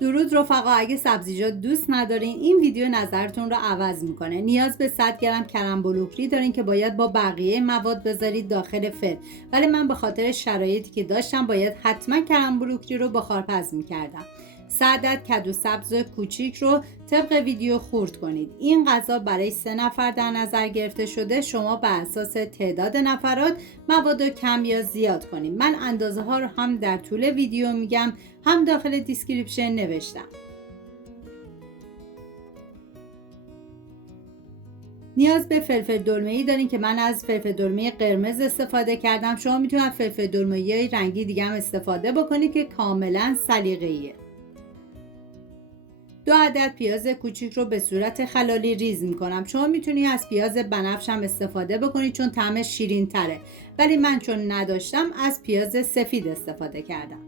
درود رفقا، اگه سبزیجات دوست ندارین این ویدیو نظرتون رو عوض میکنه. نیاز به 100 گرم کرم بلوکلی دارین که باید با بقیه مواد بذارید داخل فر، ولی من به خاطر شرایطی که داشتم باید حتما کرم بلوکلی رو بخارپز میکردم. 3 عدد کدو سبز کوچیک رو طبق ویدیو خورد کنید. این غذا برای 3 نفر در نظر گرفته شده. شما به اساس تعداد نفرات مواد رو کم یا زیاد کنید. من اندازه ها رو هم در طول ویدیو میگم، هم داخل دیسکریپشن نوشتم. نیاز به فلفل دلمه‌ای دارین که من از فلفل دلمه قرمز استفاده کردم. شما میتونید از فلفل دلمه‌ای رنگی دیگه هم استفاده بکنید که کاملا سلیقه‌ایه. 2 عدد پیاز کوچیک رو به صورت خلالی ریز میکنم. شما میتونید از پیاز بنفش هم استفاده بکنید چون طعمش شیرین تره، ولی من چون نداشتم از پیاز سفید استفاده کردم.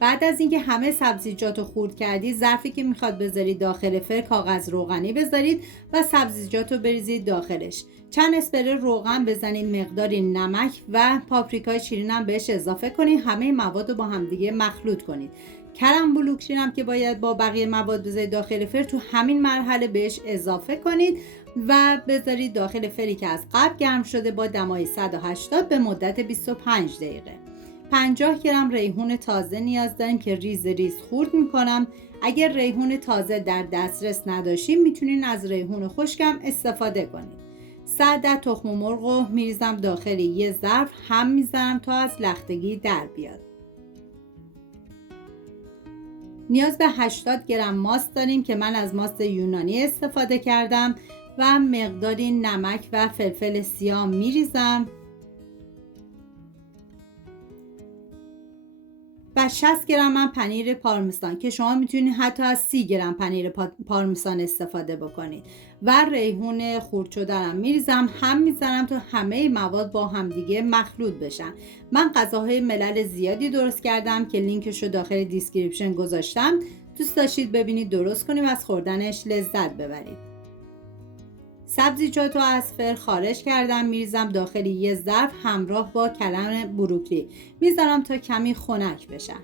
بعد از اینکه همه سبزیجات رو خورد کردید، ظرفی که میخواد بذارید داخل فر کاغذ روغنی بذارید و سبزیجات رو بریزید داخلش. چند اسپری روغن بزنید، مقداری نمک و پاپریکای شیرین هم بهش اضافه کنید. همه مواد رو با همدیگه مخلوط کنید. کرم بلوکلی هم که باید با بقیه مواد بذارید داخل فر، تو همین مرحله بهش اضافه کنید و بذارید داخل فری که از قبل گرم شده با دمای 180 به مدت 25 دقیقه. 50 گرم ریحون تازه نیاز داریم که ریز ریز خورد میکنم. اگر ریحون تازه در دسترس نداشتیم میتونین از ریحون خشکم استفاده کنید. 3 عدد تخم مرغ رو میریزم داخل یه ظرف، هم میزنم تا از لختگی در بیاد. نیاز به 80 گرم ماست داریم که من از ماست یونانی استفاده کردم و مقداری نمک و فلفل سیاه میریزم و 60 گرم هم پنیر پارمسان که شما میتونید حتی از 30 گرم پنیر پارمسان استفاده بکنید و ریحون خرد شده هم میریزم، هم میزنم تا همه مواد با همدیگه مخلوط بشن. من غذاهای ملل زیادی درست کردم که لینکش رو داخل دیسکریپشن گذاشتم. دوست داشتید ببینید درست کنید و از خوردنش لذت ببرید. سبزیجات رو از فر خارج کردم، میریزم داخل یه ظرف همراه با کرم بروکلی، میذارم تا کمی خنک بشن.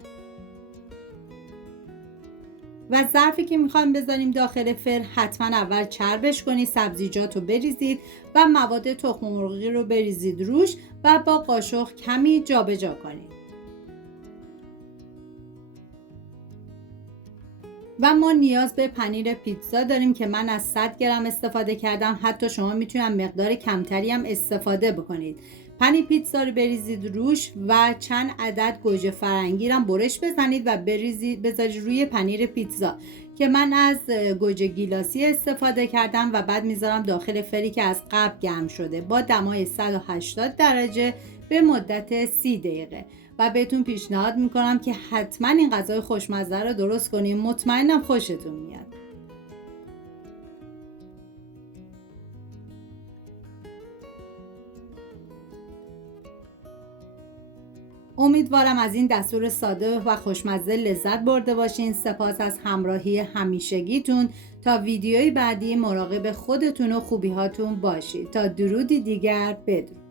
و ظرفی که میخوایم بذاریم داخل فر حتما اول چربش کنید، سبزیجات رو بریزید و مواد تخم مرغی رو بریزید روش و با قاشق کمی جابجا کنید. و ما نیاز به پنیر پیتزا داریم که من از 100 گرم استفاده کردم. حتی شما میتونید مقدار کمتری هم استفاده بکنید. پنیر پیتزا رو بریزید روش و چند عدد گوجه فرنگی هم برش بزنید و بذارید روی پنیر پیتزا که من از گوجه گیلاسی استفاده کردم و بعد میذارم داخل فری که از قبل گرم شده با دمای 180 درجه به مدت 30 دقیقه. و بهتون پیشنهاد میکنم که حتما این غذای خوشمزه رو درست کنید، مطمئنم خوشتون میاد. امیدوارم از این دستور ساده و خوشمزه لذت برده باشین. سپاس از همراهی همیشگیتون. تا ویدیوی بعدی مراقب خودتون و خوبیهاتون باشید. تا درودی دیگر، بدرود.